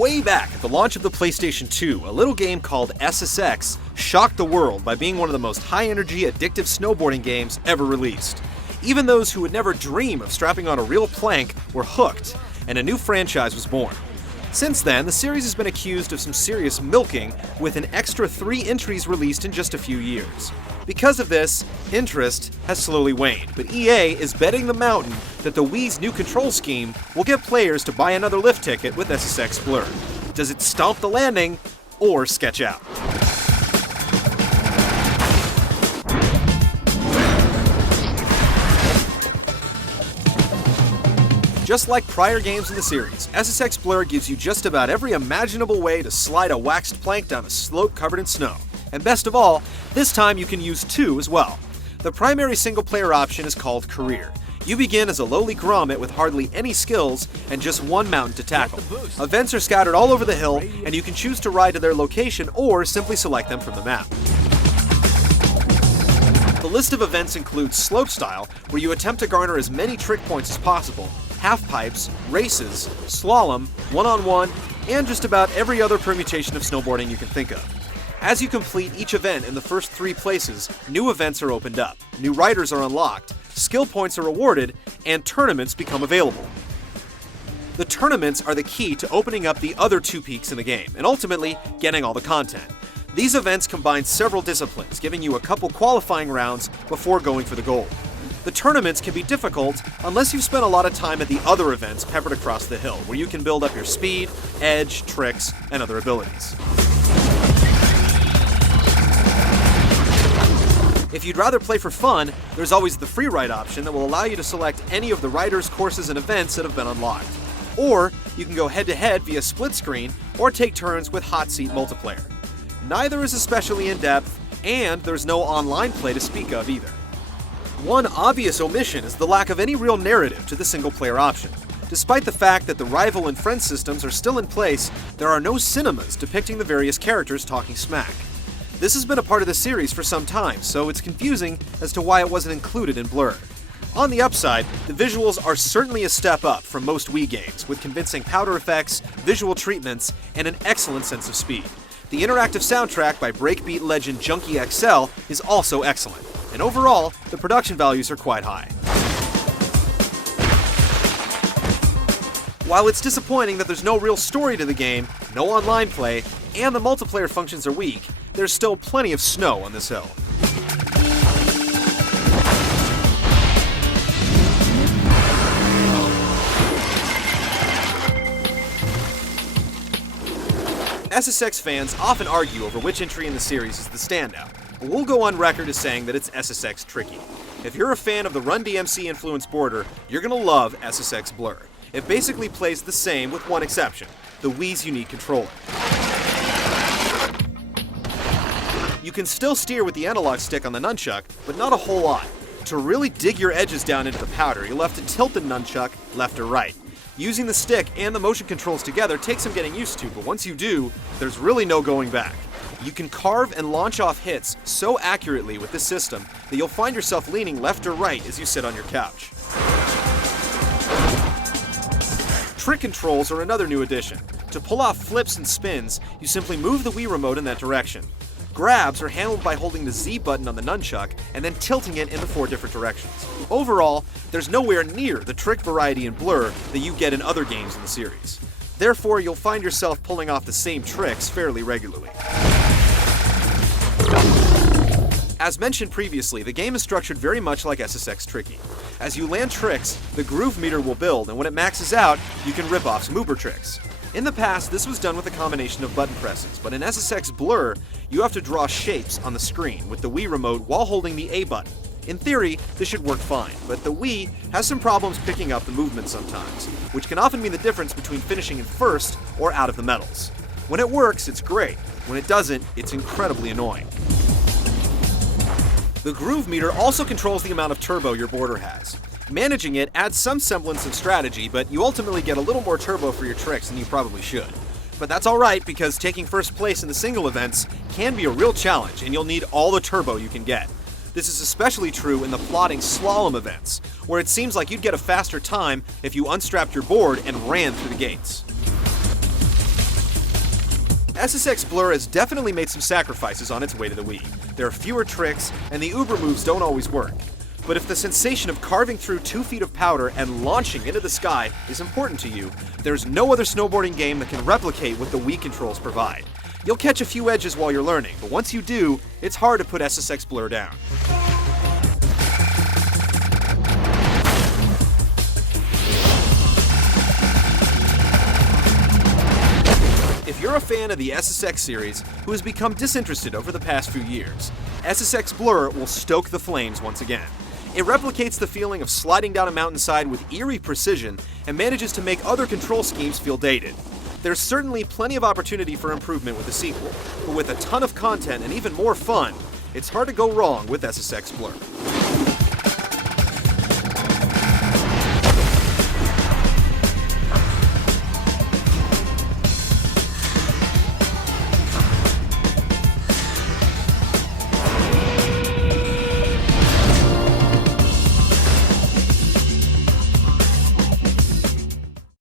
Way back at the launch of the PlayStation 2, a little game called SSX shocked the world by being one of the most high-energy, addictive snowboarding games ever released. Even those who would never dream of strapping on a real plank were hooked, and a new franchise was born. Since then, the series has been accused of some serious milking, with an extra 3 entries released in just a few years. Because of this, interest has slowly waned, but EA is betting the mountain that the Wii's new control scheme will get players to buy another lift ticket with SSX Blur. Does it stomp the landing, or sketch out? Just like prior games in the series, SSX Blur gives you just about every imaginable way to slide a waxed plank down a slope covered in snow. And best of all, this time you can use 2 as well. The primary single-player option is called Career. You begin as a lowly grommet with hardly any skills and just one mountain to tackle. Events are scattered all over the hill, and you can choose to ride to their location or simply select them from the map. The list of events includes slopestyle, where you attempt to garner as many trick points as possible, half-pipes, races, slalom, one-on-one, and just about every other permutation of snowboarding you can think of. As you complete each event in the first 3 places, new events are opened up, new riders are unlocked, skill points are awarded, and tournaments become available. The tournaments are the key to opening up the other 2 peaks in the game, and ultimately getting all the content. These events combine several disciplines, giving you a couple qualifying rounds before going for the gold. The tournaments can be difficult unless you've spent a lot of time at the other events peppered across the hill, where you can build up your speed, edge, tricks, and other abilities. If you'd rather play for fun, there's always the free ride option that will allow you to select any of the riders, courses, and events that have been unlocked. Or you can go head-to-head via split screen or take turns with hot seat multiplayer. Neither is especially in-depth, and there's no online play to speak of either. One obvious omission is the lack of any real narrative to the single-player option. Despite the fact that the rival and friend systems are still in place, there are no cinemas depicting the various characters talking smack. This has been a part of the series for some time, so it's confusing as to why it wasn't included in Blur. On the upside, the visuals are certainly a step up from most Wii games, with convincing powder effects, visual treatments, and an excellent sense of speed. The interactive soundtrack by breakbeat legend Junkie XL is also excellent, and overall, the production values are quite high. While it's disappointing that there's no real story to the game, no online play, and the multiplayer functions are weak, there's still plenty of snow on this hill. SSX fans often argue over which entry in the series is the standout, but we'll go on record as saying that it's SSX Tricky. If you're a fan of the Run DMC influenced border, you're gonna love SSX Blur. It basically plays the same with one exception, the Wii's unique controller. You can still steer with the analog stick on the nunchuck, but not a whole lot. To really dig your edges down into the powder, you'll have to tilt the nunchuck left or right. Using the stick and the motion controls together takes some getting used to, but once you do, there's really no going back. You can carve and launch off hits so accurately with this system that you'll find yourself leaning left or right as you sit on your couch. Trick controls are another new addition. To pull off flips and spins, you simply move the Wii remote in that direction. Grabs are handled by holding the Z button on the nunchuck and then tilting it in the 4 different directions. Overall, there's nowhere near the trick variety in Blur that you get in other games in the series. Therefore, you'll find yourself pulling off the same tricks fairly regularly. As mentioned previously, the game is structured very much like SSX Tricky. As you land tricks, the groove meter will build, and when it maxes out, you can rip off some uber tricks. In the past, this was done with a combination of button presses, but in SSX Blur, you have to draw shapes on the screen with the Wii remote while holding the A button. In theory, this should work fine, but the Wii has some problems picking up the movement sometimes, which can often mean the difference between finishing in first or out of the medals. When it works, it's great. When it doesn't, it's incredibly annoying. The groove meter also controls the amount of turbo your boarder has. Managing it adds some semblance of strategy, but you ultimately get a little more turbo for your tricks than you probably should. But that's alright, because taking first place in the single events can be a real challenge, and you'll need all the turbo you can get. This is especially true in the plodding slalom events, where it seems like you'd get a faster time if you unstrapped your board and ran through the gates. SSX Blur has definitely made some sacrifices on its way to the Wii. There are fewer tricks, and the uber moves don't always work. But if the sensation of carving through 2 feet of powder and launching into the sky is important to you, there's no other snowboarding game that can replicate what the Wii controls provide. You'll catch a few edges while you're learning, but once you do, it's hard to put SSX Blur down. If you're a fan of the SSX series who has become disinterested over the past few years, SSX Blur will stoke the flames once again. It replicates the feeling of sliding down a mountainside with eerie precision and manages to make other control schemes feel dated. There's certainly plenty of opportunity for improvement with the sequel, but with a ton of content and even more fun, it's hard to go wrong with SSX Blur.